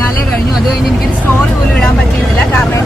പിന്നാലെ കഴിഞ്ഞു. അത് കഴിഞ്ഞ് എനിക്കൊരു സ്റ്റോറി പോലും ഇടാൻ പറ്റിയിരുന്നില്ല. കാരണം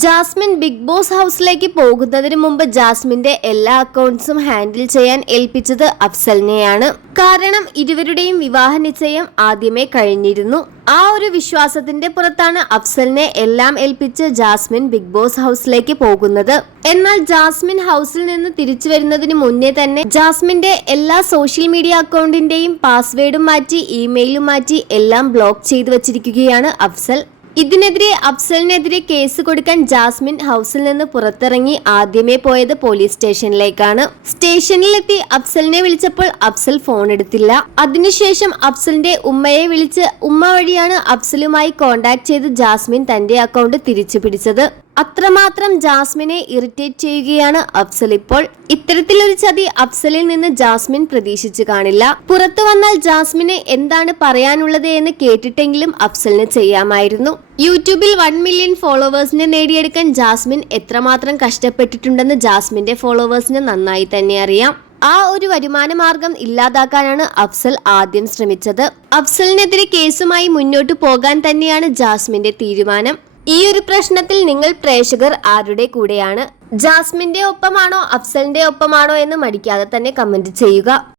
ജാസ്മിൻ ബിഗ് ബോസ് ഹൗസിലേക്ക് പോകുന്നതിന് മുമ്പ് ജാസ്മിന്റെ എല്ലാ അക്കൗണ്ട്സും ഹാൻഡിൽ ചെയ്യാൻ ഏൽപ്പിച്ചത് അഫ്സലിനെയാണ്. കാരണം ഇരുവരുടെയും വിവാഹ നിശ്ചയം ആദ്യമേ കഴിഞ്ഞിരുന്നു. ആ ഒരു വിശ്വാസത്തിന്റെ പുറത്താണ് അഫ്സലിനെ എല്ലാം ഏൽപ്പിച്ച് ജാസ്മിൻ ബിഗ് ബോസ് ഹൗസിലേക്ക് പോകുന്നത്. എന്നാൽ ജാസ്മിൻ ഹൗസിൽ നിന്ന് തിരിച്ചു വരുന്നതിന് മുന്നേ തന്നെ ജാസ്മിന്റെ എല്ലാ സോഷ്യൽ മീഡിയ അക്കൗണ്ടിന്റെയും പാസ്വേഡും മാറ്റി ഇമെയിലും മാറ്റി എല്ലാം ബ്ലോക്ക് ചെയ്തു വച്ചിരിക്കുകയാണ് അഫ്സൽ. ഇതിനെതിരെ അഫ്സലിനെതിരെ കേസ് കൊടുക്കാൻ ജാസ്മിൻ ഹൗസിൽ നിന്ന് പുറത്തിറങ്ങി ആദ്യമേ പോയത് പോലീസ് സ്റ്റേഷനിലേക്കാണ്. സ്റ്റേഷനിലെത്തി അഫ്സലിനെ വിളിച്ചപ്പോൾ അഫ്സൽ ഫോൺ എടുത്തില്ല. അതിനുശേഷം അഫ്സലിന്റെ ഉമ്മയെ വിളിച്ച് ഉമ്മ വഴിയാണ് അഫ്സലുമായി കോണ്ടാക്ട് ചെയ്ത് ജാസ്മിൻ തന്റെ അക്കൗണ്ട് തിരിച്ചു പിടിച്ചത് അത്രമാത്രം ജാസ്മിനെ ഇറിറ്റേറ്റ് ചെയ്യുകയാണ് അഫ്സൽ ഇപ്പോൾ. ഇത്തരത്തിലൊരു ചതി അഫ്സലിൽ നിന്ന് ജാസ്മിൻ പ്രതീക്ഷിച്ചു കാണില്ല. പുറത്തു വന്നാൽ ജാസ്മിന് എന്താണ് പറയാനുള്ളത് എന്ന് കേട്ടിട്ടെങ്കിലും അഫ്സലിന് ചെയ്യാമായിരുന്നു. യൂട്യൂബിൽ വൺ മില്യൺ ഫോളോവേഴ്സിനെ നേടിയെടുക്കാൻ ജാസ്മിൻ എത്രമാത്രം കഷ്ടപ്പെട്ടിട്ടുണ്ടെന്ന് ജാസ്മിന്റെ ഫോളോവേഴ്സിന് നന്നായി തന്നെ അറിയാം. ആ ഒരു വരുമാന മാർഗം ഇല്ലാതാക്കാനാണ് അഫ്സൽ ആദ്യം ശ്രമിച്ചത്. അഫ്സലിനെതിരെ കേസുമായി മുന്നോട്ട് പോകാൻ തന്നെയാണ് ജാസ്മിന്റെ തീരുമാനം. ഈ ഒരു പ്രശ്നത്തിൽ നിങ്ങൾ പ്രേക്ഷകർ ആരുടെ കൂടെയാണ്? ജാസ്മിന്റെ ഒപ്പമാണോ അഫ്സലിന്റെ ഒപ്പമാണോ എന്ന് മടിക്കാതെ തന്നെ കമന്റ് ചെയ്യുക.